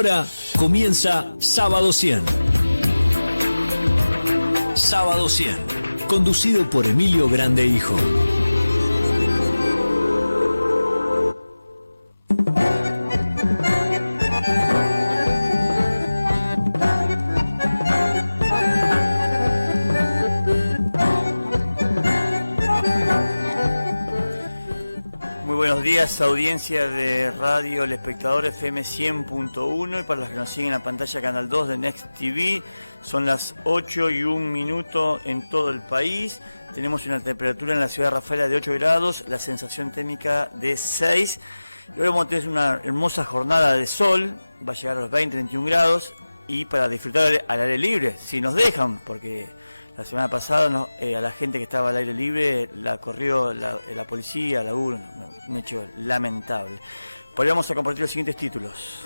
Ahora comienza Sábado 100. Sábado 100, conducido por Emilio Grande Hijo. Audiencia de Radio El Espectador FM 100.1 y para los que nos siguen en la pantalla Canal 2 de Next TV, son las 8:01 en todo el país. Tenemos una temperatura en la ciudad de Rafaela de 8 grados, la sensación térmica de 6. Y hoy vamos a tener una hermosa jornada de sol, va a llegar a los 20-21 grados y para disfrutar al aire libre, si nos dejan, porque la semana pasada a la gente que estaba al aire libre la corrió la policía, la URSS, un hecho lamentable. Por ahí vamos a compartir los siguientes títulos.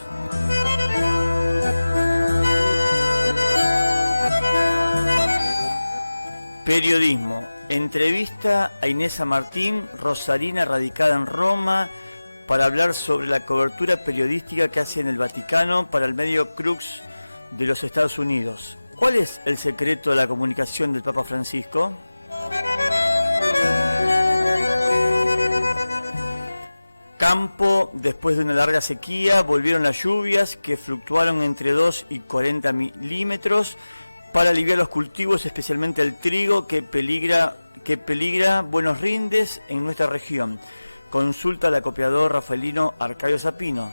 Periodismo. Entrevista a Inés Martín, rosarina radicada en Roma, para hablar sobre la cobertura periodística que hace en el Vaticano para el medio Crux de los Estados Unidos. ¿Cuál es el secreto de la comunicación del Papa Francisco? Campo, después de una larga sequía, volvieron las lluvias que fluctuaron entre 2 y 40 milímetros para aliviar los cultivos, especialmente el trigo que peligra buenos rindes en nuestra región. Consulta al acopiador rafaelino Arcadio Sapino.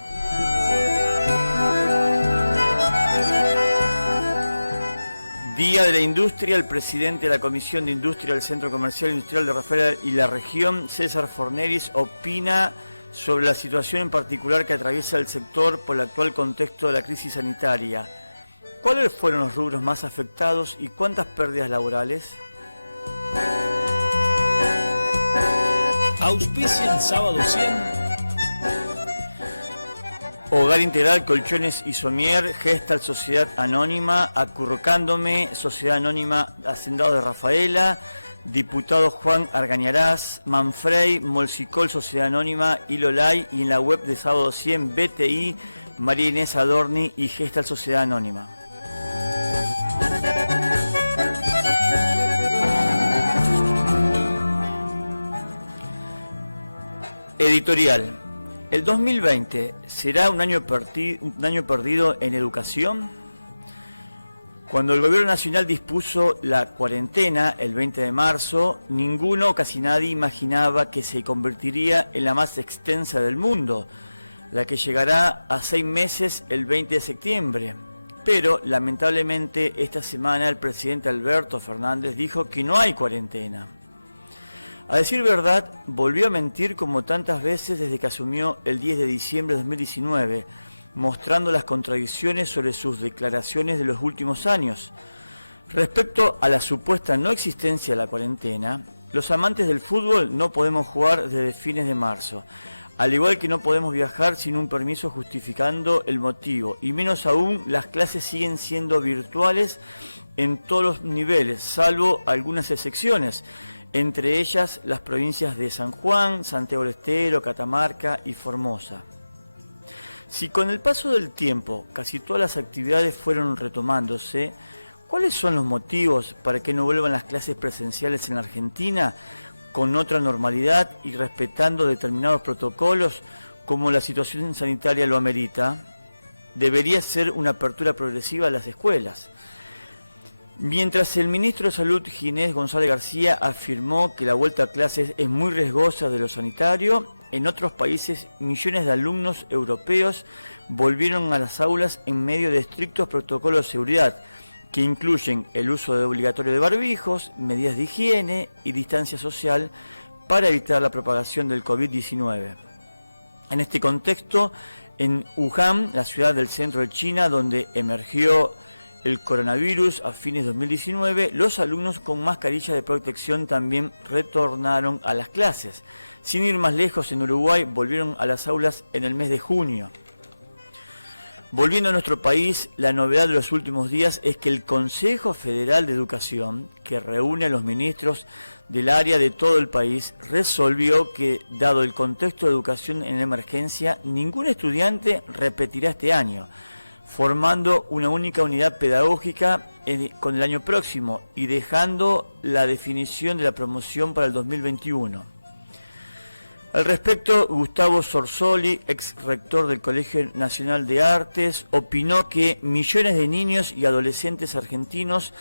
Día de la Industria. El presidente de la Comisión de Industria del Centro Comercial Industrial de Rafaela y la región, César Forneris, opina sobre la situación en particular que atraviesa el sector por el actual contexto de la crisis sanitaria. ¿Cuáles fueron los rubros más afectados y cuántas pérdidas laborales? Auspician Sábado 100. Hogar Integral, Colchones y Somier, Gestal Sociedad Anónima, Acurrucándome, Sociedad Anónima Hacendado de Rafaela, Diputado Juan Argañarás, Manfrey, Molsicol Sociedad Anónima, Ilolay y en la web de Sábado 100, BTI, María Inés Adorni y Gestal Sociedad Anónima. Editorial. ¿El 2020 será un año perdido en educación? Cuando el gobierno nacional dispuso la cuarentena el 20 de marzo, ninguno o casi nadie imaginaba que se convertiría en la más extensa del mundo, la que llegará a 6 meses el 20 de septiembre. Pero, lamentablemente, esta semana el presidente Alberto Fernández dijo que no hay cuarentena. A decir verdad, volvió a mentir como tantas veces desde que asumió el 10 de diciembre de 2019, mostrando las contradicciones sobre sus declaraciones de los últimos años. Respecto a la supuesta no existencia de la cuarentena, los amantes del fútbol no podemos jugar desde fines de marzo, al igual que no podemos viajar sin un permiso justificando el motivo, y menos aún las clases siguen siendo virtuales en todos los niveles, salvo algunas excepciones, entre ellas las provincias de San Juan, Santiago del Estero, Catamarca y Formosa. Si con el paso del tiempo casi todas las actividades fueron retomándose, ¿cuáles son los motivos para que no vuelvan las clases presenciales en la Argentina con otra normalidad y respetando determinados protocolos como la situación sanitaria lo amerita? Debería ser una apertura progresiva de las escuelas. Mientras el ministro de Salud, Ginés González García, afirmó que la vuelta a clases es muy riesgosa de lo sanitario, en otros países millones de alumnos europeos volvieron a las aulas en medio de estrictos protocolos de seguridad, que incluyen el uso obligatorio de barbijos, medidas de higiene y distancia social para evitar la propagación del COVID-19. En este contexto, en Wuhan, la ciudad del centro de China, donde emergió el coronavirus a fines de 2019, los alumnos con mascarilla de protección también retornaron a las clases. Sin ir más lejos, en Uruguay volvieron a las aulas en el mes de junio. Volviendo a nuestro país, la novedad de los últimos días es que el Consejo Federal de Educación, que reúne a los ministros del área de todo el país, resolvió que, dado el contexto de educación en emergencia, ningún estudiante repetirá este año. formando una única unidad pedagógica con el año próximo y dejando la definición de la promoción para el 2021. Al respecto, Gustavo Sorsoli, ex rector del Colegio Nacional de Artes, opinó que millones de niños y adolescentes argentinos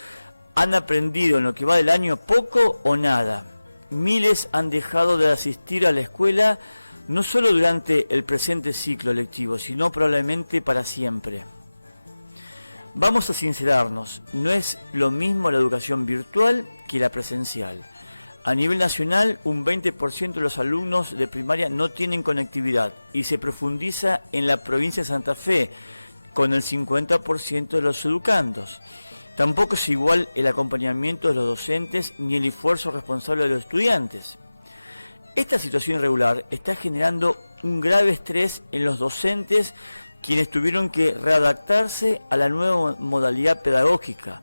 han aprendido en lo que va del año poco o nada. Miles han dejado de asistir a la escuela no solo durante el presente ciclo lectivo, sino probablemente para siempre. Vamos a sincerarnos, no es lo mismo la educación virtual que la presencial. A nivel nacional, un 20% de los alumnos de primaria no tienen conectividad y se profundiza en la provincia de Santa Fe, con el 50% de los educandos. Tampoco es igual el acompañamiento de los docentes ni el esfuerzo responsable de los estudiantes. Esta situación irregular está generando un grave estrés en los docentes, quienes tuvieron que readaptarse a la nueva modalidad pedagógica.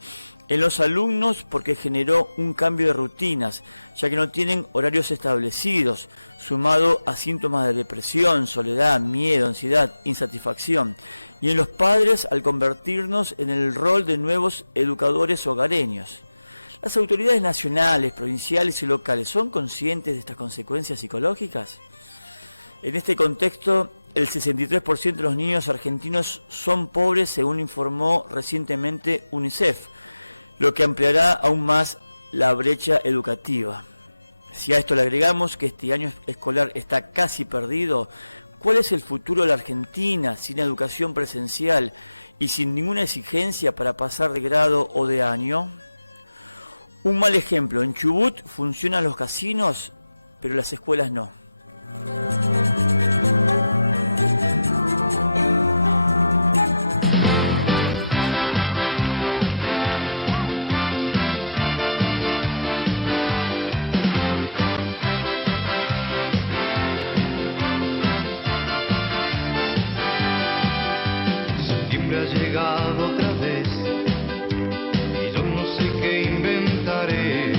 En los alumnos, porque generó un cambio de rutinas, ya que no tienen horarios establecidos, sumado a síntomas de depresión, soledad, miedo, ansiedad, insatisfacción. Y en los padres, al convertirnos en el rol de nuevos educadores hogareños. ¿Las autoridades nacionales, provinciales y locales son conscientes de estas consecuencias psicológicas? En este contexto, el 63% de los niños argentinos son pobres, según informó recientemente UNICEF, lo que ampliará aún más la brecha educativa. Si a esto le agregamos que este año escolar está casi perdido, ¿cuál es el futuro de la Argentina sin educación presencial y sin ninguna exigencia para pasar de grado o de año? Un mal ejemplo, en Chubut funcionan los casinos, pero las escuelas no. Septiembre ha llegado otra vez y yo no sé qué inventaré.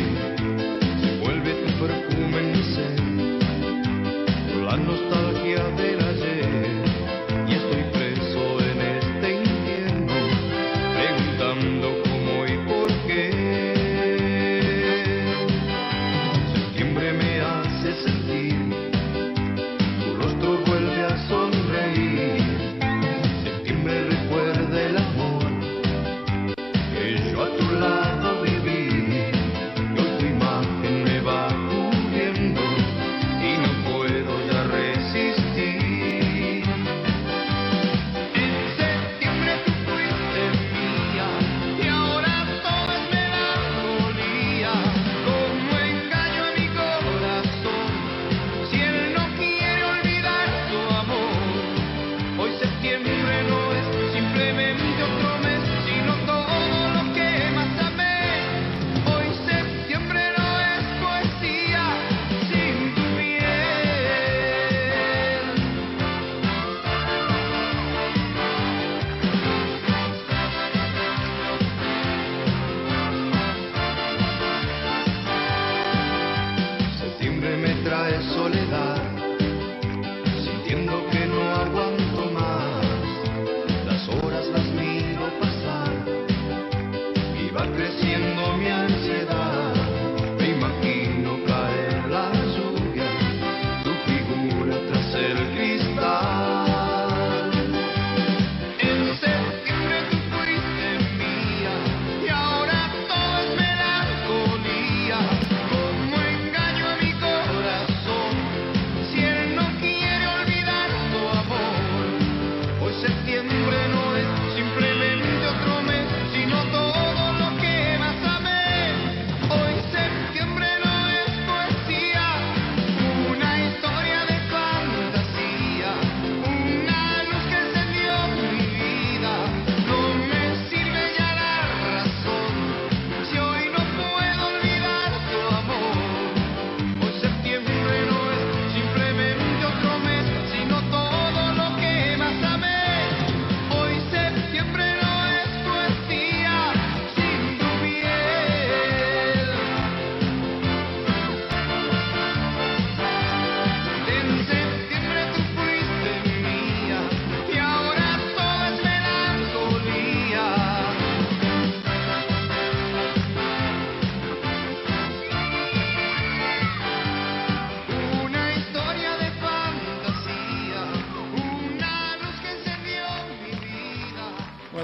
Se vuelve tu perfume en mi ser,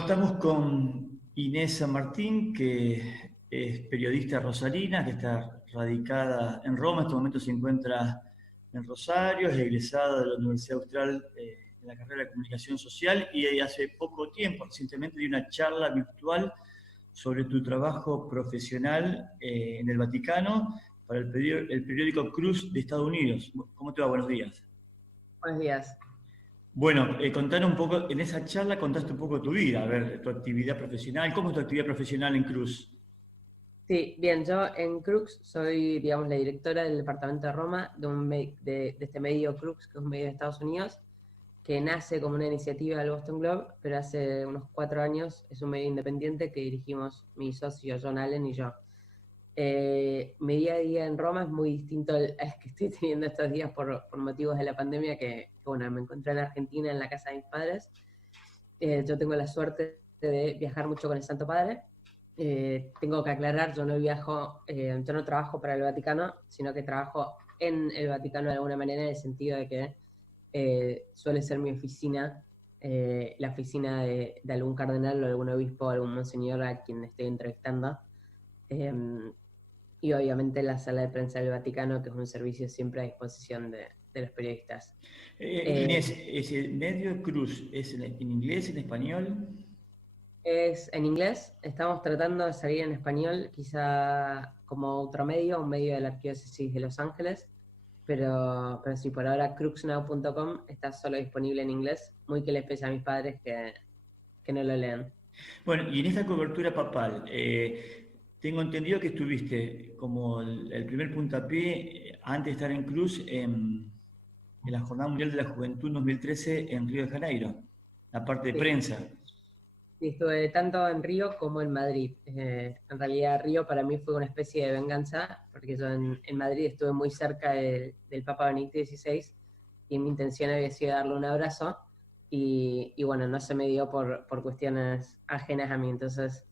estamos con Inés San Martín, que es periodista rosarina, que está radicada en Roma, en este momento se encuentra en Rosario, es egresada de la Universidad Austral en la carrera de Comunicación Social y hace poco tiempo, recientemente, dio una charla virtual sobre tu trabajo profesional en el Vaticano para el periódico Cruz de Estados Unidos. ¿Cómo te va? Buenos días. Buenos días. Bueno, contanos un poco, en esa charla contaste un poco tu vida, a ver, tu actividad profesional. ¿Cómo es tu actividad profesional en Cruz? Sí, bien, yo en Crux soy, digamos, la directora del departamento de Roma de este medio Crux, que es un medio de Estados Unidos, que nace como una iniciativa del Boston Globe, pero hace unos 4 años es un medio independiente que dirigimos mi socio John Allen y yo. Mi día a día en Roma es muy distinto al que estoy teniendo estos días por motivos de la pandemia, que bueno, me encontré en Argentina en la casa de mis padres. Yo tengo la suerte de viajar mucho con el Santo Padre. Tengo que aclarar, yo no trabajo para el Vaticano, sino que trabajo en el Vaticano de alguna manera, en el sentido de que suele ser mi oficina, la oficina de algún cardenal o algún obispo o algún monseñor a quien estoy entrevistando. Y obviamente la sala de prensa del Vaticano, que es un servicio siempre a disposición de los periodistas. Inés, ¿ese medio Cruz es en inglés, en español? Es en inglés, estamos tratando de salir en español, quizá como otro medio, un medio de la Arquidiócesis de Los Ángeles, pero sí, por ahora cruxnow.com está solo disponible en inglés, muy que les pese a mis padres que no lo lean. Bueno, y en esta cobertura papal, tengo entendido que estuviste como el primer puntapié antes de estar en Cruz en la Jornada Mundial de la Juventud 2013 en Río de Janeiro, la parte de Sí. prensa. Sí, estuve tanto en Río como en Madrid. En realidad Río para mí fue una especie de venganza, porque yo en Madrid estuve muy cerca del Papa Benedicto XVI y mi intención había sido darle un abrazo y bueno, no se me dio por cuestiones ajenas a mí. Entonces,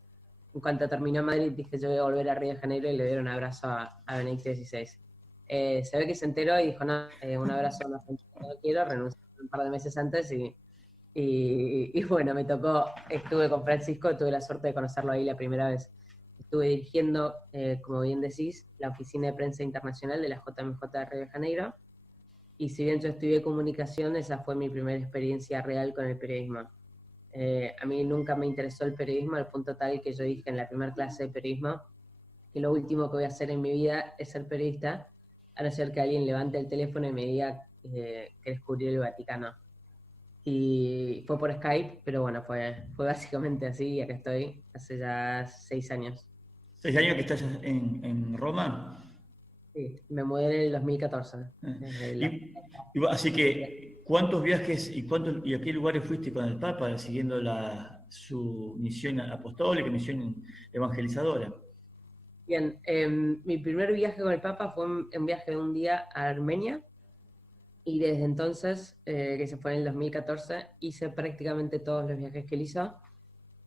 en cuanto terminó Madrid, dije yo voy a volver a Río de Janeiro y le doy un abrazo a Benedicto XVI. Se ve que se enteró y dijo, no, un abrazo no quiero, renunció un par de meses antes y bueno, me tocó, estuve con Francisco, tuve la suerte de conocerlo ahí la primera vez. Estuve dirigiendo, como bien decís, la Oficina de Prensa Internacional de la JMJ de Río de Janeiro, y si bien yo estudié comunicación, esa fue mi primera experiencia real con el periodismo. A mí nunca me interesó el periodismo, al punto tal que yo dije en la primera clase de periodismo que lo último que voy a hacer en mi vida es ser periodista, a no ser que alguien levante el teléfono y me diga que descubrió el Vaticano. Y fue por Skype, pero bueno, fue básicamente así, y acá estoy hace ya 6 años. 6 años que estás en Roma. Sí, me mudé en el 2014. Así que, ¿cuántos viajes y a qué lugares fuiste con el Papa siguiendo su misión apostólica, misión evangelizadora? Bien, mi primer viaje con el Papa fue un viaje de un día a Armenia, y desde entonces, que se fue en el 2014, hice prácticamente todos los viajes que él hizo,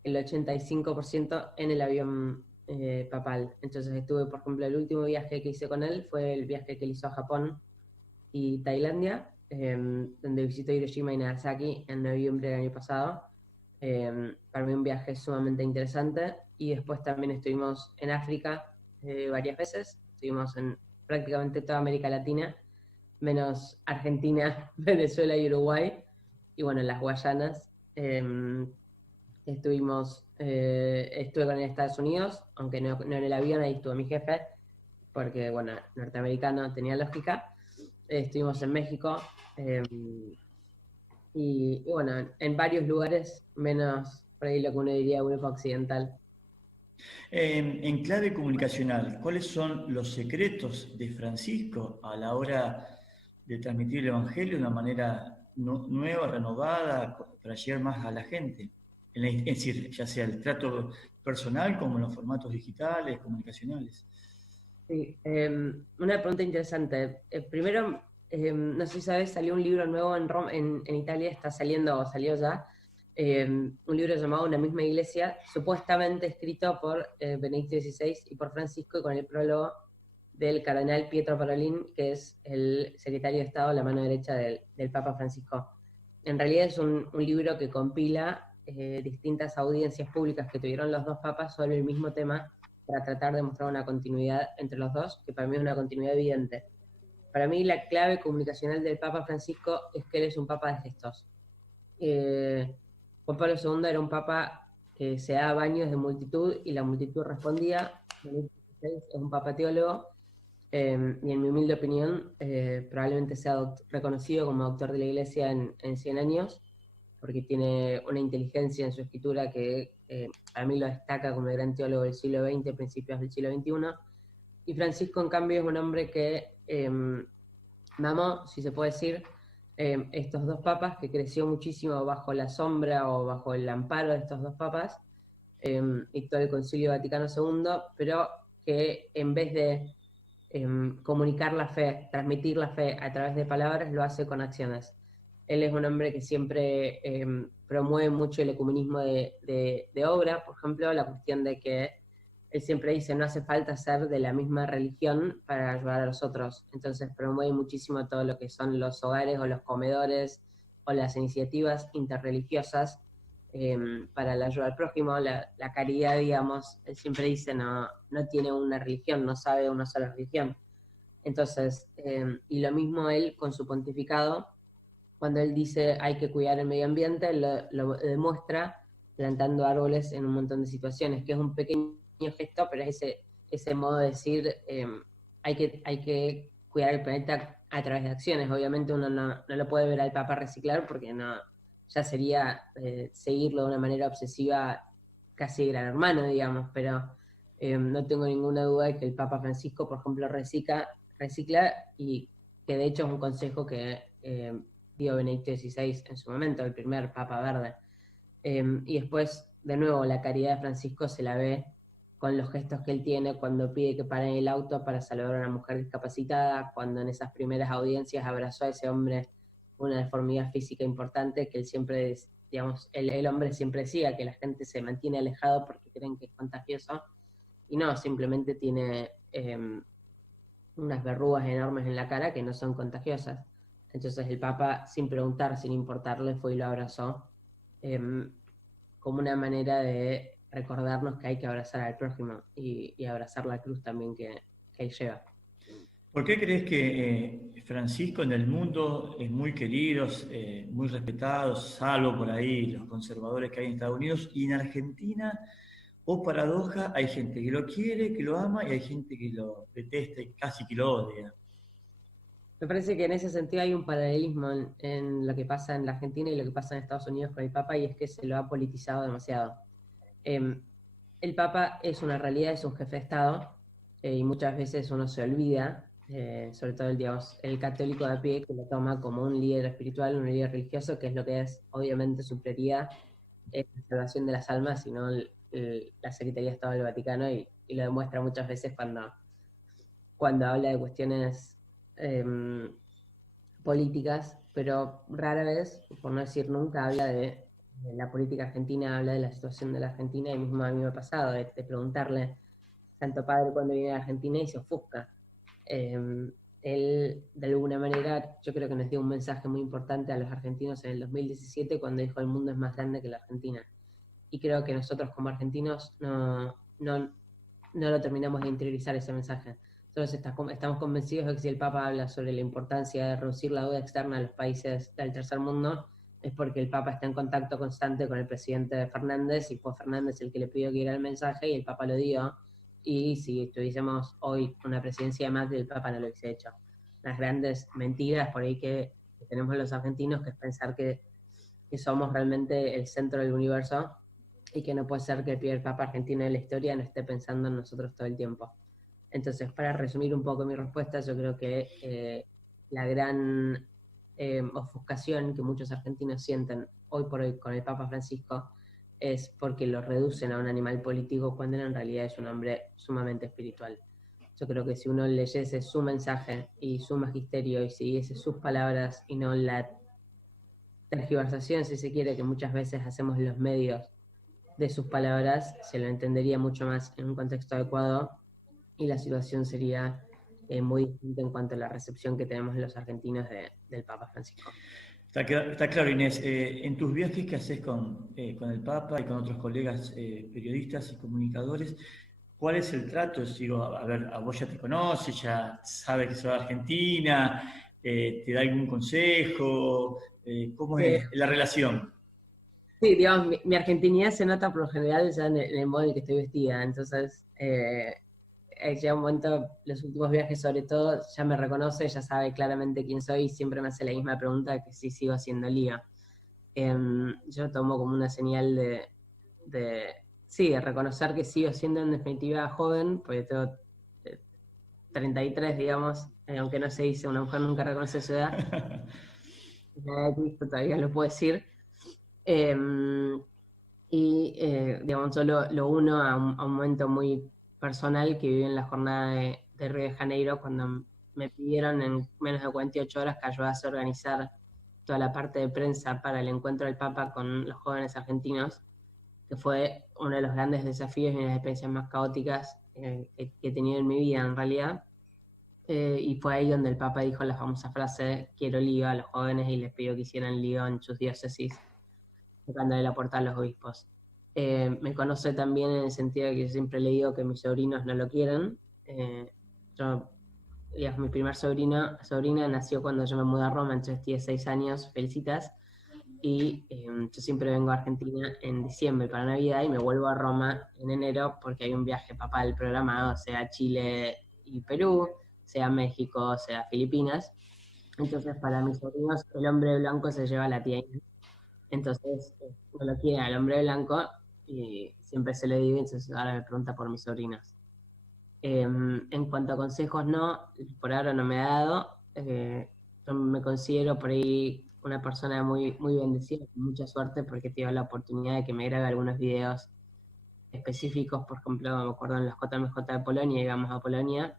el 85% en el avión papal. Entonces estuve, por ejemplo, el último viaje que hice con él fue el viaje que él hizo a Japón y Tailandia, donde visitó Hiroshima y Nagasaki en noviembre del año pasado. Para mí un viaje sumamente interesante. Y después también estuvimos en África varias veces, estuvimos en prácticamente toda América Latina, menos Argentina, Venezuela y Uruguay, y bueno, en las Guayanas. Estuve con él en Estados Unidos, aunque no en el avión, ahí estuvo mi jefe, porque bueno, norteamericano tenía lógica. Estuvimos en México, y bueno, en varios lugares, menos por ahí lo que uno diría Europa Occidental. En clave comunicacional, ¿cuáles son los secretos de Francisco a la hora de transmitir el Evangelio de una manera nueva, renovada, para llegar más a la gente? Es decir, ya sea el trato personal como en los formatos digitales, comunicacionales. Sí, una pregunta interesante. Primero, no sé si sabes, salió un libro nuevo en Roma, en Italia, está saliendo o salió ya, un libro llamado Una misma iglesia, supuestamente escrito por Benedicto XVI y por Francisco, y con el prólogo del cardenal Pietro Parolin, que es el secretario de Estado, la mano derecha del Papa Francisco. En realidad es un libro que compila distintas audiencias públicas que tuvieron los dos papas sobre el mismo tema para tratar de mostrar una continuidad entre los dos, que para mí es una continuidad evidente. Para mí la clave comunicacional del Papa Francisco es que él es un papa de gestos. Juan Pablo II era un papa que se daba baños de multitud y la multitud respondía. Es un papa teólogo y en mi humilde opinión probablemente sea reconocido como doctor de la Iglesia en 100 años, porque tiene una inteligencia en su escritura que a mí lo destaca como el gran teólogo del siglo XX, principios del siglo XXI. Y Francisco, en cambio, es un hombre que mamó, si se puede decir, estos dos papas, que creció muchísimo bajo la sombra o bajo el amparo de estos dos papas, y todo el Concilio Vaticano II, pero que en vez de comunicar la fe, transmitir la fe a través de palabras, lo hace con acciones. Él es un hombre que siempre promueve mucho el ecumenismo de obra, por ejemplo, la cuestión de que él siempre dice no hace falta ser de la misma religión para ayudar a los otros. Entonces promueve muchísimo todo lo que son los hogares o los comedores o las iniciativas interreligiosas para la ayuda al prójimo, la caridad, digamos. Él siempre dice no tiene una religión, no sabe una sola religión. Entonces, y lo mismo él con su pontificado, cuando él dice hay que cuidar el medio ambiente, lo demuestra plantando árboles en un montón de situaciones, que es un pequeño gesto, pero es ese modo de decir hay que cuidar el planeta a través de acciones. Obviamente uno no lo puede ver al Papa reciclar porque ya sería seguirlo de una manera obsesiva, casi gran hermano, digamos, pero no tengo ninguna duda de que el Papa Francisco, por ejemplo, recicla, y que de hecho es un consejo que dio Benedicto XVI en su momento, el primer Papa Verde. Y después, de nuevo, la caridad de Francisco se la ve con los gestos que él tiene cuando pide que paren el auto para salvar a una mujer discapacitada, cuando en esas primeras audiencias abrazó a ese hombre con una deformidad física importante, que él siempre, digamos, el hombre siempre decía que la gente se mantiene alejado porque creen que es contagioso, y no, simplemente tiene unas verrugas enormes en la cara que no son contagiosas. Entonces el Papa, sin preguntar, sin importarle, fue y lo abrazó, como una manera de recordarnos que hay que abrazar al prójimo y abrazar la cruz también que él lleva. ¿Por qué crees que Francisco en el mundo es muy querido, muy respetado, salvo por ahí los conservadores que hay en Estados Unidos, y en Argentina, oh paradoja, hay gente que lo quiere, que lo ama, y hay gente que lo detesta y casi que lo odia? Me parece que en ese sentido hay un paralelismo en lo que pasa en la Argentina y lo que pasa en Estados Unidos con el Papa, y es que se lo ha politizado demasiado. El Papa es una realidad, es un jefe de Estado, y muchas veces uno se olvida, sobre todo el católico de a pie, que lo toma como un líder espiritual, un líder religioso, que es lo que es obviamente su prioridad, es la salvación de las almas, y no la Secretaría de Estado del Vaticano, y lo demuestra muchas veces cuando habla de cuestiones políticas, pero rara vez, por no decir nunca, habla de la política argentina, habla de la situación de la Argentina, y mismo a mí me ha pasado de preguntarle Santo Padre cuando viene a Argentina y se ofusca. Él, de alguna manera, yo creo que nos dio un mensaje muy importante a los argentinos en el 2017 cuando dijo el mundo es más grande que la Argentina. Y creo que nosotros como argentinos no lo terminamos de interiorizar ese mensaje. Entonces estamos convencidos de que si el Papa habla sobre la importancia de reducir la deuda externa a los países del tercer mundo, es porque el Papa está en contacto constante con el presidente Fernández, y fue Fernández el que le pidió que diera el mensaje y el Papa lo dio. Y si tuviésemos hoy una presidencia de Macri, el Papa no lo hubiese hecho. Las grandes mentiras por ahí que tenemos los argentinos, que es pensar que somos realmente el centro del universo, y que no puede ser que el primer Papa argentino de la historia no esté pensando en nosotros todo el tiempo. Entonces, para resumir un poco mi respuesta, yo creo que la gran ofuscación que muchos argentinos sienten hoy por hoy con el Papa Francisco es porque lo reducen a un animal político cuando en realidad es un hombre sumamente espiritual. Yo creo que si uno leyese su mensaje y su magisterio y siguiese sus palabras y no la tergiversación, si se quiere, que muchas veces hacemos los medios de sus palabras, se lo entendería mucho más en un contexto adecuado, y la situación sería muy distinta en cuanto a la recepción que tenemos los argentinos del Papa Francisco. Está claro, Inés. En tus viajes que haces con el Papa y con otros colegas periodistas y comunicadores, ¿cuál es el trato? Digo, a ver, a vos ya te conoce, ya sabe que sos de Argentina, te da algún consejo, ¿cómo Sí, es la relación? sí, digamos, mi argentinidad se nota por lo general ya en el modo en que estoy vestida, entonces llega un momento, los últimos viajes sobre todo, ya me reconoce, ya sabe claramente quién soy y siempre me hace la misma pregunta que si sigo haciendo lío. Yo tomo como una señal sí, de reconocer que sigo siendo en definitiva joven, porque tengo 33, digamos, aunque no se dice, una mujer nunca reconoce su edad, la edad de Cristo todavía lo puedo decir. Digamos, yo lo uno a un momento muy personal que viví en la jornada de Río de Janeiro, cuando me pidieron en menos de 48 horas que ayudase a organizar toda la parte de prensa para el encuentro del Papa con los jóvenes argentinos, que fue uno de los grandes desafíos y una de las experiencias más caóticas que he tenido en mi vida, en realidad. Y fue ahí donde el Papa dijo la famosa frase: quiero lío a los jóvenes, y les pidió que hicieran lío en sus diócesis, tocándole la puerta a los obispos. Me conoce también en el sentido de que yo siempre le digo que mis sobrinos no lo quieren. Yo, digamos, mi primer sobrina nació cuando yo me mudé a Roma, entonces tiene 6 años, felicitas. Y yo siempre vengo a Argentina en diciembre para Navidad y me vuelvo a Roma en enero porque hay un viaje papal programado, sea Chile y Perú, sea México, sea Filipinas. Entonces, para mis sobrinos, el hombre blanco se lleva a la tía Inés. Entonces, no lo quieren al hombre blanco y siempre se lo digo, entonces ahora me pregunta por mis sobrinos. En cuanto a consejos, no, por ahora no me ha dado. Yo me considero por ahí una persona muy, muy bendecida, con mucha suerte, porque tengo la oportunidad de que me grabe algunos videos específicos. Por ejemplo, me acuerdo en los JMJ de Polonia, íbamos a Polonia,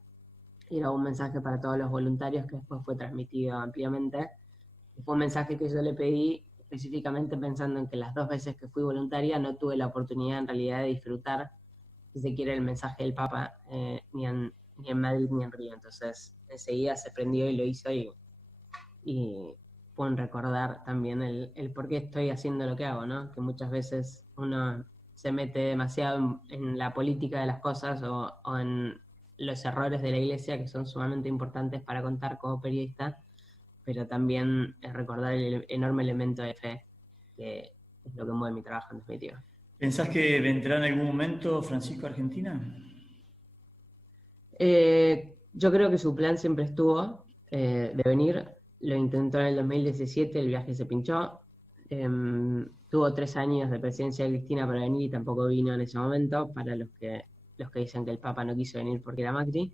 y era un mensaje para todos los voluntarios que después fue transmitido ampliamente. Fue un mensaje que yo le pedí específicamente pensando en que las 2 veces que fui voluntaria no tuve la oportunidad en realidad de disfrutar, si se quiere, el mensaje del Papa, ni en Madrid ni en Río. Entonces enseguida se prendió y lo hizo, y pueden recordar también el por qué estoy haciendo lo que hago, ¿no? Que muchas veces uno se mete demasiado en la política de las cosas o en los errores de la iglesia, que son sumamente importantes para contar como periodista, pero también es recordar el enorme elemento de fe, que es lo que mueve mi trabajo en definitiva. ¿Pensás que vendrá en algún momento Francisco a Argentina? Yo creo que su plan siempre estuvo de venir. Lo intentó en el 2017, el viaje se pinchó. Tuvo 3 años de presidencia de Cristina para venir y tampoco vino en ese momento, para los que dicen que el Papa no quiso venir porque era Macri.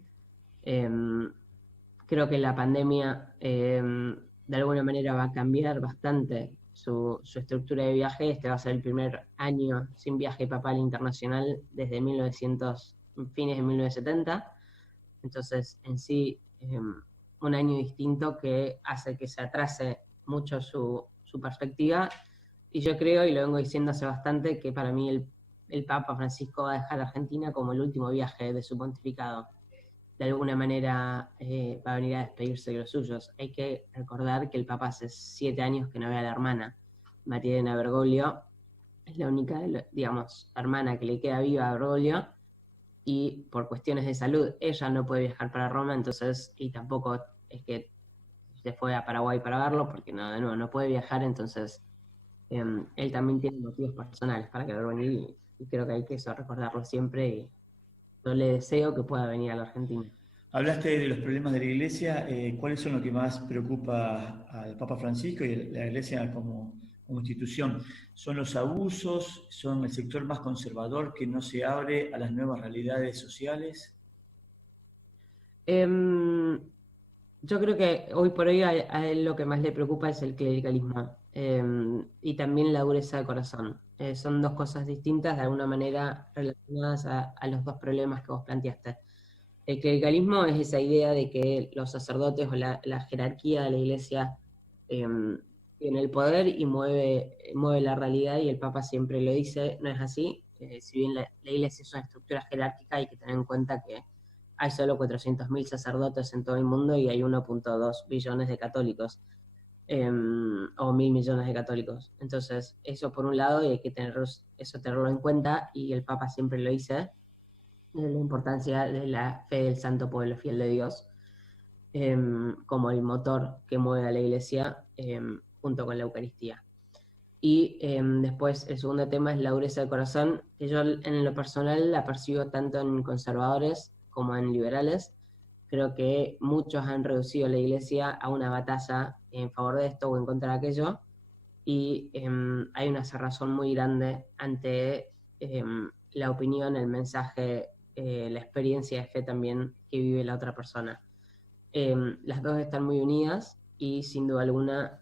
Creo que la pandemia de alguna manera va a cambiar bastante su estructura de viaje. Este va a ser el primer año sin viaje papal internacional desde fines de 1970. Entonces, en sí, un año distinto que hace que se atrase mucho su perspectiva. Y yo creo, y lo vengo diciendo hace bastante, que para mí el Papa Francisco va a dejar Argentina como el último viaje de su pontificado. De alguna manera va a venir a despedirse de los suyos. Hay que recordar que el Papa hace 7 años que no ve a la hermana, María Elena Bergoglio. Es la única, digamos, hermana que le queda viva a Bergoglio, y por cuestiones de salud ella no puede viajar para Roma, entonces, y tampoco es que se fue a Paraguay para verlo, porque no, de nuevo, no puede viajar. Entonces él también tiene motivos personales para querer venir, y creo que hay que eso recordarlo siempre, y yo le deseo que pueda venir a la Argentina. Hablaste de los problemas de la Iglesia. ¿Cuáles son los que más preocupa al Papa Francisco y a la Iglesia como institución? ¿Son los abusos? ¿Son el sector más conservador que no se abre a las nuevas realidades sociales? Yo creo que hoy por hoy a él lo que más le preocupa es el clericalismo, y también la dureza de corazón. Son 2 cosas distintas, de alguna manera relacionadas a los 2 problemas que vos planteaste. El clericalismo es esa idea de que los sacerdotes o la jerarquía de la Iglesia tiene el poder y mueve la realidad, y el Papa siempre lo dice, no es así. Si bien la Iglesia es una estructura jerárquica, hay que tener en cuenta que hay solo 400.000 sacerdotes en todo el mundo y hay 1.2 billones de católicos. o 1.000 millones de católicos. Entonces, eso por un lado, y hay que tenerlo en cuenta, y el Papa siempre lo dice, de la importancia de la fe del santo pueblo fiel de Dios, como el motor que mueve a la Iglesia, junto con la Eucaristía. Y después el segundo tema es la dureza del corazón, que yo en lo personal la percibo tanto en conservadores como en liberales. Creo que muchos han reducido la Iglesia a una batalla en favor de esto o en contra de aquello, y hay una cerrazón muy grande ante la opinión, el mensaje, la experiencia de fe también que vive la otra persona. Las dos están muy unidas y sin duda alguna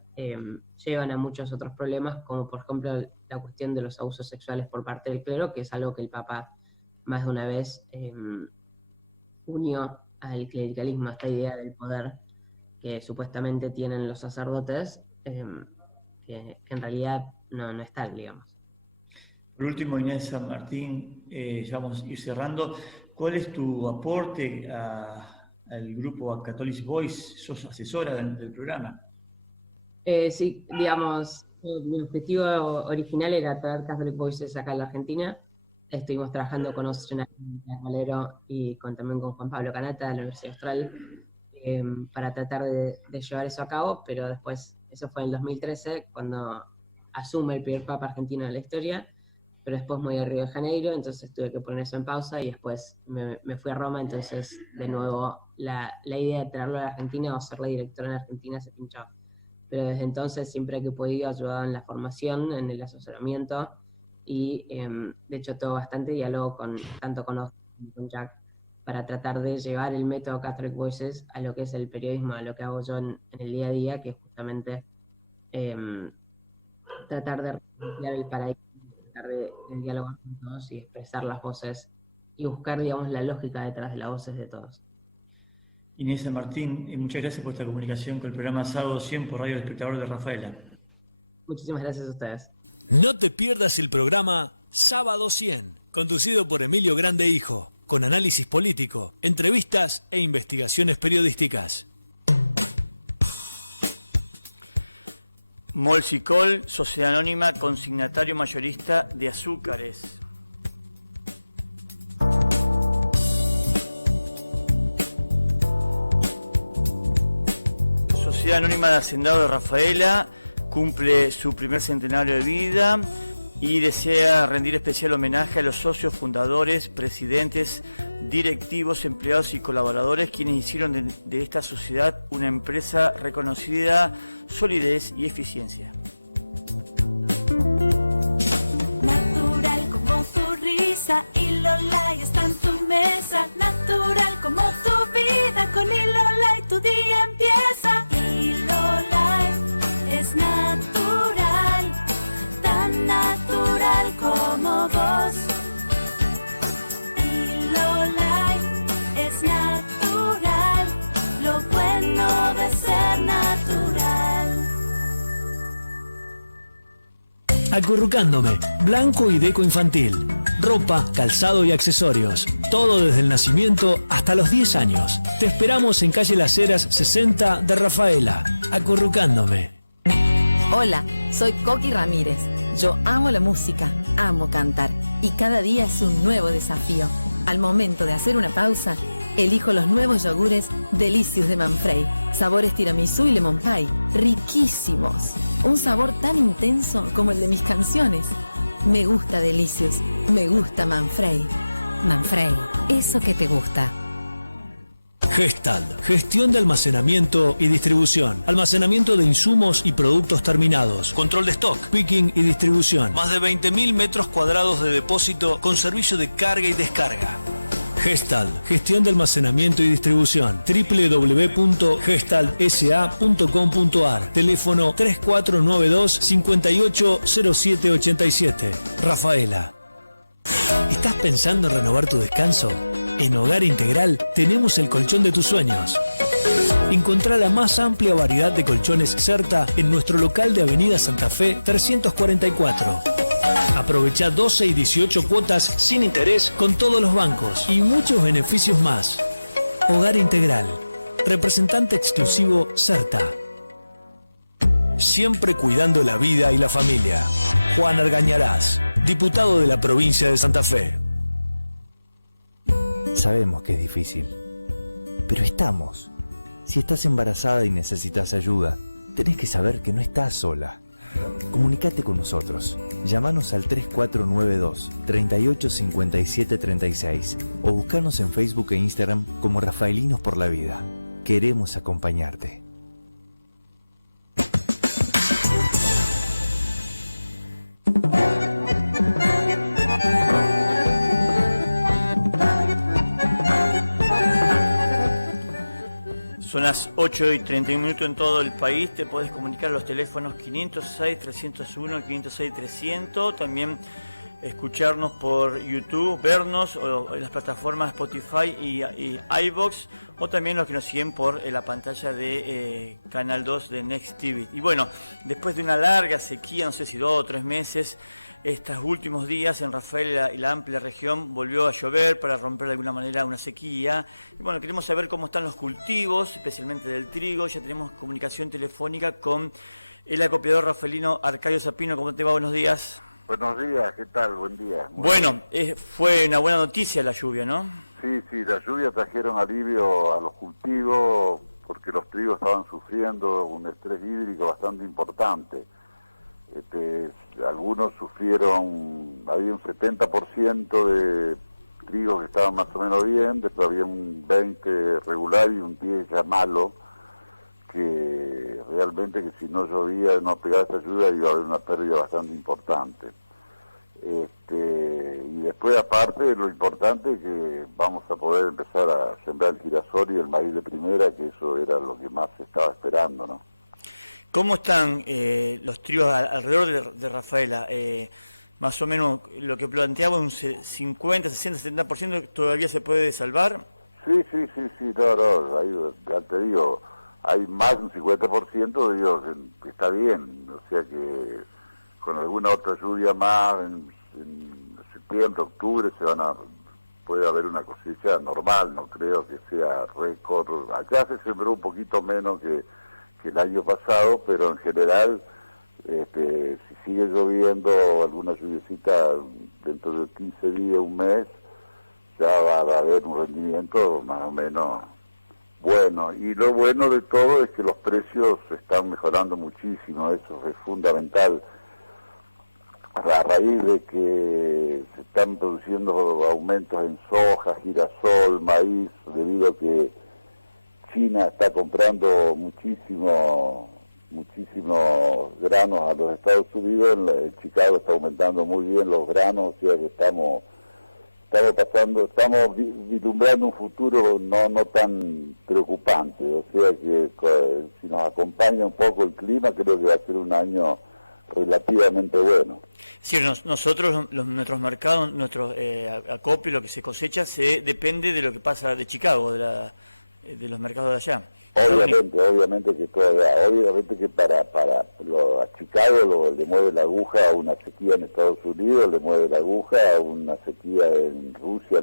llevan a muchos otros problemas, como por ejemplo la cuestión de los abusos sexuales por parte del clero, que es algo que el Papa más de una vez unió al clericalismo, a esta idea del poder que supuestamente tienen los sacerdotes, que en realidad no es tal, digamos. Por último, Inés San Martín, ya vamos a ir cerrando. ¿Cuál es tu aporte al grupo Catholic Voice? ¿Sos asesora del programa? Sí, digamos, mi objetivo original era traer Catholic Voices acá a la Argentina. Estuvimos trabajando con Ocean Valero y también con Juan Pablo Canata de la Universidad Austral para tratar de llevar eso a cabo, pero después, eso fue en el 2013, cuando asume el primer Papa argentino de la historia, pero después me voy a Río de Janeiro, entonces tuve que poner eso en pausa y después me fui a Roma, entonces de nuevo la idea de traerlo a la Argentina o ser la directora en Argentina se pinchó. Pero desde entonces siempre que he podido ayudar en la formación, en el asesoramiento, y de hecho tengo bastante diálogo tanto con Oscar como con Jack para tratar de llevar el método Catholic Voices a lo que es el periodismo, a lo que hago yo en el día a día, que es justamente tratar de renunciar el paradigma, tratar de dialogar con todos y expresar las voces y buscar, digamos, la lógica detrás de las voces de todos. Inés San Martín, muchas gracias por esta comunicación con el programa Sábado 100 por Radio El Espectador de Rafaela. Muchísimas gracias a ustedes. No te pierdas el programa Sábado 100, conducido por Emilio Grande Hijo, con análisis político, entrevistas e investigaciones periodísticas. Molsicol, Sociedad Anónima, consignatario mayorista de azúcares. Sociedad Anónima de Hacendado de Rafaela cumple su primer centenario de vida y desea rendir especial homenaje a los socios fundadores, presidentes, directivos, empleados y colaboradores quienes hicieron de esta sociedad una empresa reconocida, solidez y eficiencia. Natural como tu risa y Lola está en tu mesa. Natural como tu vida, con Lola y tu día empieza. Y Lola es natural, tan natural como vos. Y Lola es natural, lo bueno de ser natural. Acurrucándome, blanco y deco infantil, ropa, calzado y accesorios, todo desde el nacimiento hasta los 10 años. Te esperamos en calle Las Heras 60 de Rafaela. Acurrucándome. Hola, soy Coqui Ramírez. Yo amo la música, amo cantar y cada día es un nuevo desafío. Al momento de hacer una pausa, elijo los nuevos yogures Delicious de Manfrey. Sabores tiramisú y lemon pie, riquísimos. Un sabor tan intenso como el de mis canciones. Me gusta Delicious, me gusta Manfrey. Manfrey, eso que te gusta. Gestal, gestión de almacenamiento y distribución. Almacenamiento de insumos y productos terminados. Control de stock, picking y distribución. Más de 20.000 metros cuadrados de depósito con servicio de carga y descarga. Gestal, gestión de almacenamiento y distribución. www.gestalsa.com.ar. Teléfono 3492-580787. Rafaela. ¿Estás pensando en renovar tu descanso? En Hogar Integral tenemos el colchón de tus sueños. Encontrá la más amplia variedad de colchones Certa en nuestro local de Avenida Santa Fe 344. Aprovecha 12 y 18 cuotas sin interés con todos los bancos y muchos beneficios más. Hogar Integral. Representante exclusivo Certa. siempre cuidando la vida y la familia. Juan Argañarás, diputado de la provincia de Santa Fe. Sabemos que es difícil, pero estamos. Si estás embarazada y necesitas ayuda, tenés que saber que no estás sola. Comunicate con nosotros. Llámanos al 3492 385736 o buscanos en Facebook e Instagram como Rafaelinos por la Vida. Queremos acompañarte. Son las 8:31 en todo el país. Te podés comunicar a los teléfonos 506-301, 506-300. También escucharnos por YouTube, vernos o en las plataformas Spotify y iVoox, o también los que nos siguen por la pantalla de Canal 2 de Next TV. Y bueno, después de una larga sequía, no sé si 2 o 3 meses, estos últimos días en Rafaela y la amplia región volvió a llover para romper de alguna manera una sequía. Y bueno, queremos saber cómo están los cultivos, especialmente del trigo. Ya tenemos comunicación telefónica con el acopiador rafaelino Arcadio Zapino. ¿Cómo te va? Buenos días. Buenos días, ¿qué tal? Buen día. Bueno, fue una buena noticia la lluvia, ¿no? Sí, las lluvias trajeron alivio a los cultivos porque los trigos estaban sufriendo un estrés hídrico bastante importante. Algunos sufrieron, había un 70% de trigos que estaban más o menos bien, después había un 20% regular y un 10% ya malo, que realmente que si no llovía, no pegaba esa lluvia, iba a haber una pérdida bastante importante. Y después, aparte, lo importante es que vamos a poder empezar a sembrar el girasol y el maíz de primera, que eso era lo que más se estaba esperando, ¿no? ¿Cómo están los trigos alrededor de Rafaela? Más o menos lo que planteaba, un 50, 60, 70% todavía se puede salvar. Sí, no, ahí, ya te digo, hay más de un 50%, digo, que está bien, o sea que con alguna otra lluvia más en septiembre, octubre puede haber una cosecha normal, no creo que sea récord. Acá se sembró un poquito menos que el año pasado, pero en general, si sigue lloviendo alguna lluviecita dentro de 15 días, un mes, ya va a haber un rendimiento más o menos bueno. Y lo bueno de todo es que los precios están mejorando muchísimo, eso es fundamental. A raíz de que se están produciendo aumentos en soja, girasol, maíz, debido a que China está comprando muchísimos granos a los Estados Unidos, en Chicago está aumentando muy bien los granos, o sea que estamos vislumbrando un futuro no tan preocupante, o sea que si nos acompaña un poco el clima, creo que va a ser un año relativamente bueno. Sí, nosotros, nuestros mercados, nuestro acopio, lo que se cosecha, depende de lo que pasa de Chicago, de los mercados de allá. Obviamente que obviamente que para a Chicago le mueve la aguja a una sequía en Estados Unidos, le mueve la aguja a una sequía en Rusia,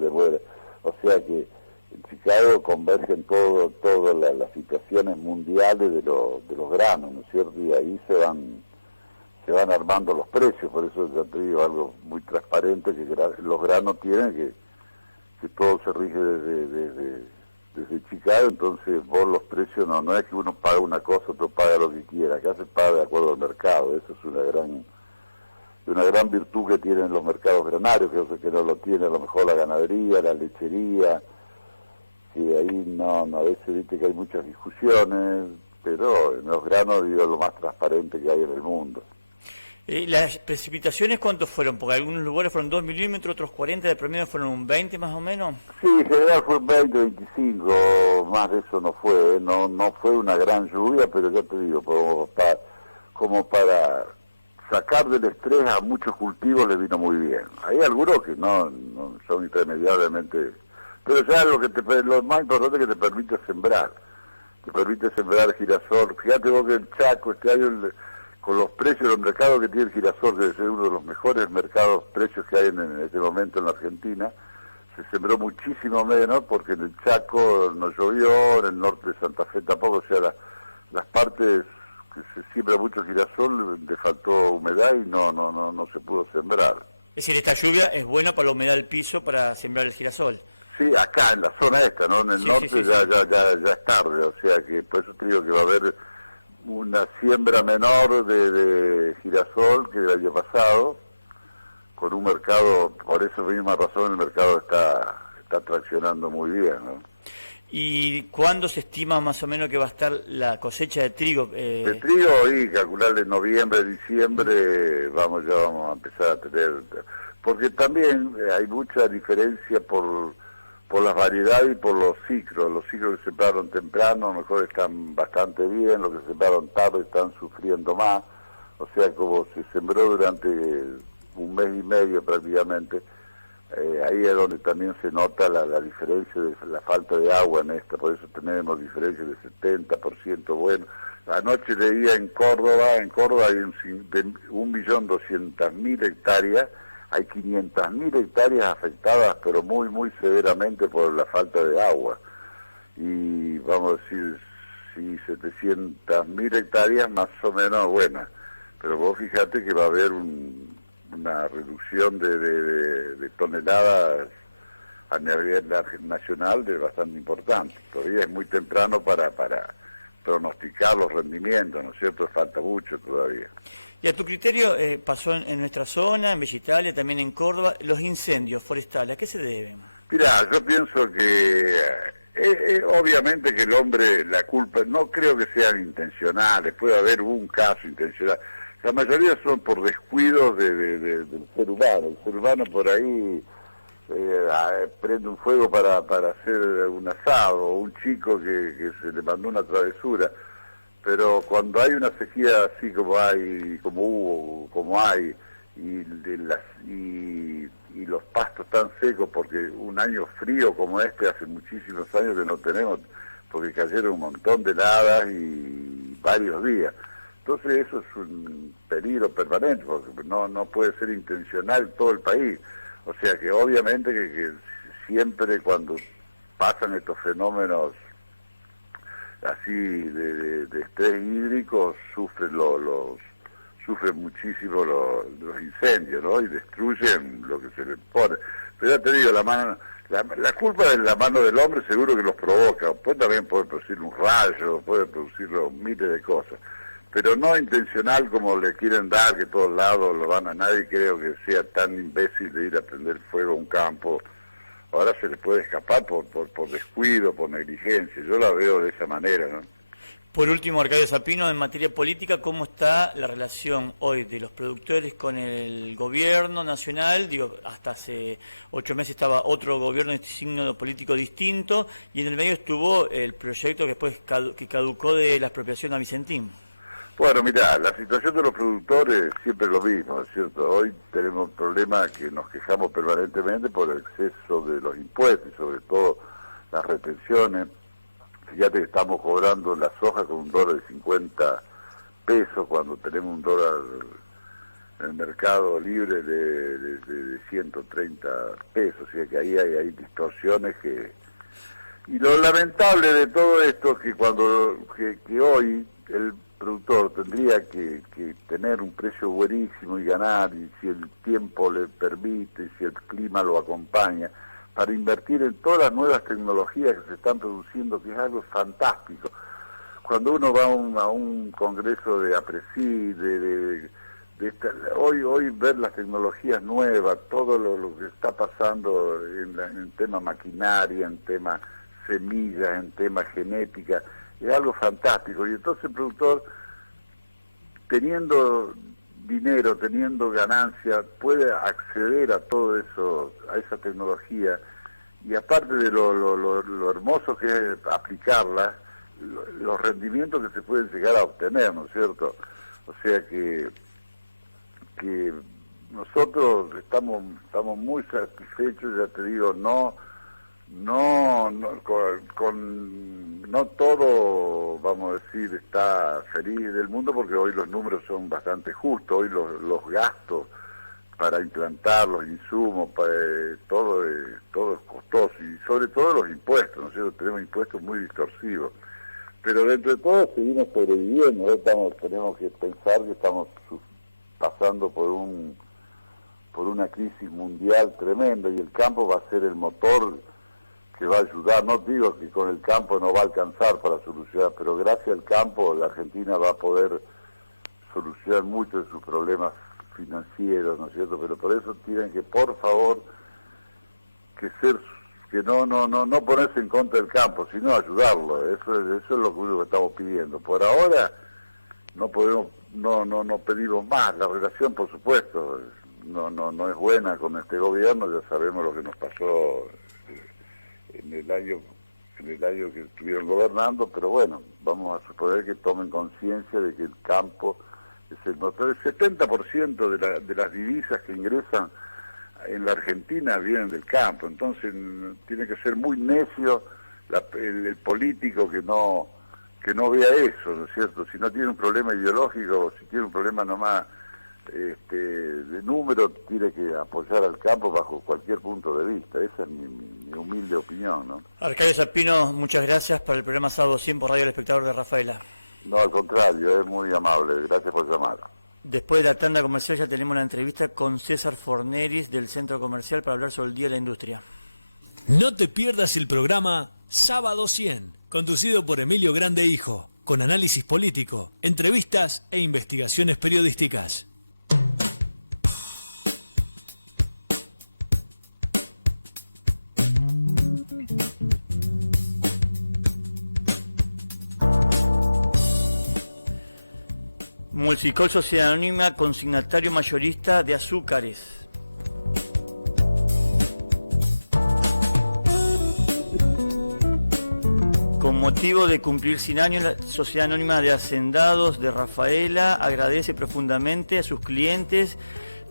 o sea que en Chicago convergen todas las situaciones mundiales de los granos, ¿no es cierto? Y ahí se van armando los precios, por eso ya te digo algo muy transparente, que los granos tienen que todo se rige desde Chicago, entonces vos los precios no es que uno paga una cosa, otro paga lo que quiera, acá se paga de acuerdo al mercado, eso es una gran virtud que tienen los mercados granarios, que no lo tiene a lo mejor la ganadería, la lechería, que ahí a veces viste que hay muchas discusiones, pero en los granos digo lo más transparente que hay en el mundo. ¿Las precipitaciones cuántos fueron? Porque algunos lugares fueron 2 milímetros, otros 40, de promedio fueron un 20 más o menos. Sí, en general fue un 20, 25, más de eso no fue, no fue una gran lluvia, pero ya te digo, como para sacar del estrés a muchos cultivos les vino muy bien. Hay algunos que no son intermediablemente, pero ya lo más importante es que te permite sembrar girasol. Fíjate vos que el Chaco este año, con los precios de los mercados que tiene el girasol, debe ser uno de los mejores precios que hay en este momento en la Argentina, se sembró muchísimo menos porque en el Chaco no llovió, en el norte de Santa Fe tampoco, o sea, las partes que se siembra mucho girasol, le faltó humedad y no se pudo sembrar. Es decir, esta lluvia es buena para la humedad del piso para sembrar el girasol. Sí, acá en la zona esta, ¿no? En el norte ya es tarde, o sea que por eso te digo que va a haber una siembra menor de girasol que el año pasado, con un mercado, por esa misma razón el mercado está traccionando muy bien, ¿no? ¿Y cuándo se estima más o menos que va a estar la cosecha de trigo? De trigo, y calcularle noviembre, diciembre, vamos a empezar a tener, porque también hay mucha diferencia por las variedades y por los ciclos. Los ciclos que se sembraron temprano a lo mejor están bastante bien, los que se sembraron tarde están sufriendo más, o sea, como se sembró durante un mes y medio prácticamente, ahí es donde también se nota la diferencia de la falta de agua en esta, por eso tenemos diferencias de 70%. Bueno, anoche leía en Córdoba hay 1.200.000 hectáreas, hay 500.000 hectáreas afectadas, pero muy, muy severamente por la falta de agua. Y vamos a decir, si 700.000 hectáreas más o menos buenas, pero vos fíjate que va a haber una reducción de toneladas a nivel nacional de bastante importante. Todavía es muy temprano para pronosticar los rendimientos, ¿no es cierto? Falta mucho todavía. Y a tu criterio, pasó en nuestra zona, en Bella Italia, también en Córdoba, los incendios forestales, ¿a qué se deben? Mirá, yo pienso que obviamente que el hombre, la culpa, no creo que sean intencionales, puede haber un caso intencional. La mayoría son por descuidos del ser humano. El ser humano por ahí prende un fuego para hacer un asado, o un chico que se le mandó una travesura. Pero cuando hay una sequía así como hay, y los pastos tan secos, porque un año frío como este, hace muchísimos años que no tenemos, porque cayeron un montón de heladas y varios días. Entonces eso es un peligro permanente, porque no puede ser intencional en todo el país. O sea que obviamente que siempre cuando pasan estos fenómenos así de estrés hídrico, sufren muchísimo los incendios, ¿no? Y destruyen lo que se les pone. Pero ya te digo, la culpa de la mano del hombre seguro que los provoca. Pues también puede producir un rayo, puede producir miles de cosas. Pero no intencional como le quieren dar, que todos lados lo van a... Nadie creo que sea tan imbécil de ir a prender fuego a un campo. Ahora se le puede escapar por descuido, por negligencia. Yo la veo de esa manera, ¿no? Por último, Arcadio Zapino, en materia política, ¿cómo está la relación hoy de los productores con el gobierno nacional? Digo, hasta hace 8 meses estaba otro gobierno de signo político distinto, y en el medio estuvo el proyecto que después que caducó de la expropiación a Vicentín. Bueno, mira, la situación de los productores siempre es lo mismo, ¿es cierto? Hoy tenemos un problema que nos quejamos permanentemente por el exceso de los impuestos, y sobre todo las retenciones. Fíjate que estamos cobrando la soja con un dólar de 50 pesos cuando tenemos un dólar en el mercado libre de 130 pesos, o sea que ahí hay distorsiones que... Y lo lamentable de todo esto es que que hoy el productor tendría que tener un precio buenísimo y ganar, y si el tiempo le permite, y si el clima lo acompaña, para invertir en todas las nuevas tecnologías que se están produciendo, que es algo fantástico. Cuando uno va a un congreso de APRESID, hoy ver las tecnologías nuevas, todo lo que está pasando en tema maquinaria, en tema semillas, en tema genética, es algo fantástico. Y entonces el productor, teniendo dinero, teniendo ganancia, puede acceder a todo eso, a esa tecnología, y aparte de lo hermoso que es aplicarla, los rendimientos que se pueden llegar a obtener, ¿no es cierto? O sea que nosotros estamos muy satisfechos, ya te digo, no todo, vamos a decir, está feliz del mundo, porque hoy los números son bastante justos, hoy los gastos para implantar los insumos, todo es costoso, y sobre todo los impuestos, ¿no es cierto? Tenemos impuestos muy distorsivos, pero dentro de todo seguimos sobreviviendo. Tenemos que pensar que estamos pasando por una crisis mundial tremenda, y el campo va a ser el motor que va a ayudar. No digo que con el campo no va a alcanzar para solucionar, pero gracias al campo la Argentina va a poder solucionar muchos de sus problemas financieros, ¿no es cierto? Pero por eso tienen que, por favor, que no ponerse en contra del campo, sino ayudarlo. Eso es lo único que estamos pidiendo. Por ahora no pedimos más. La relación, por supuesto, no es buena con este gobierno. Ya sabemos lo que nos pasó en el año que estuvieron gobernando, pero bueno, vamos a suponer que tomen conciencia de que el campo es el motor. El 70% de las divisas que ingresan en la Argentina vienen del campo, entonces tiene que ser muy necio el político que no vea eso, ¿no es cierto? Si no tiene un problema ideológico, si tiene un problema nomás de número, tiene que apoyar al campo bajo cualquier punto de vista. Esa es mi humilde opinión, ¿no? Arcadio Zapino, muchas gracias por el programa Sábado 100 por Radio El Espectador de Rafaela. No, al contrario, es muy amable, gracias por llamar. Después de la tanda comercial ya tenemos una entrevista con César Forneris del Centro Comercial para hablar sobre el Día de la Industria. No te pierdas el programa Sábado 100, conducido por Emilio Grande Hijo, con análisis político, entrevistas e investigaciones periodísticas. Mulsicol Sociedad Anónima, consignatario mayorista de azúcares. Con motivo de cumplir 100 años, la Sociedad Anónima de Hacendados de Rafaela agradece profundamente a sus clientes,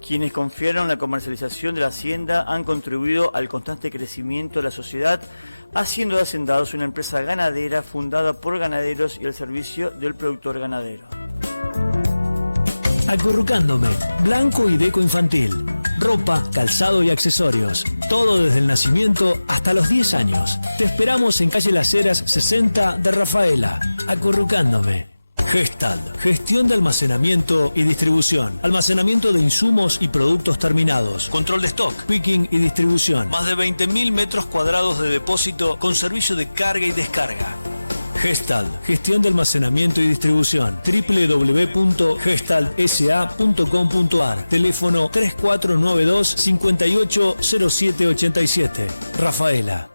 quienes confiaron en la comercialización de la hacienda, han contribuido al constante crecimiento de la sociedad, haciendo de Hacendados una empresa ganadera fundada por ganaderos y al servicio del productor ganadero. Acurrucándome, blanco y deco infantil, ropa, calzado y accesorios, todo desde el nacimiento hasta los 10 años. Te esperamos en calle Las Heras 60 de Rafaela. Acurrucándome. Gestald, gestión de almacenamiento y distribución, almacenamiento de insumos y productos terminados, control de stock, picking y distribución, más de 20.000 metros cuadrados de depósito con servicio de carga y descarga. Gestald, gestión de almacenamiento y distribución, www.gestaldsa.com.ar, teléfono 3492-580787. Rafaela.